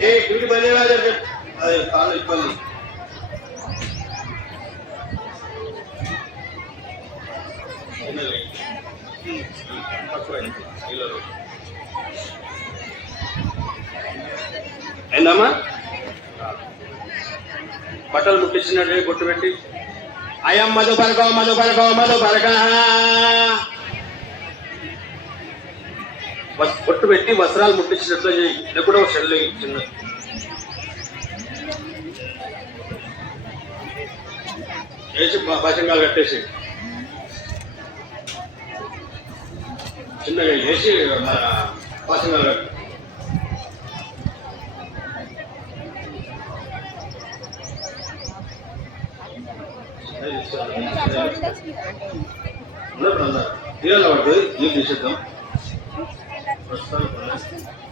ఏ ఇంటి పని అదే కాలు ఇబ్బంది అయిందమ్మా బట్టలు ముట్టించినట్టు బొట్టు పెట్టి అయం మధుపరకో మధుపరకో మధుపరక బొట్టు పెట్టి వస్త్రాలు ముట్టించినట్లు చేయి ఇది కూడా ఒక చెల్లి చిన్న వేసి భాషంగాలు కట్టేసి చిన్నగా వేసి భాషంగాలు కట్టి తీరాలి పడుతుంది ఏం చేసేద్దాం ప్రస్తుతానికి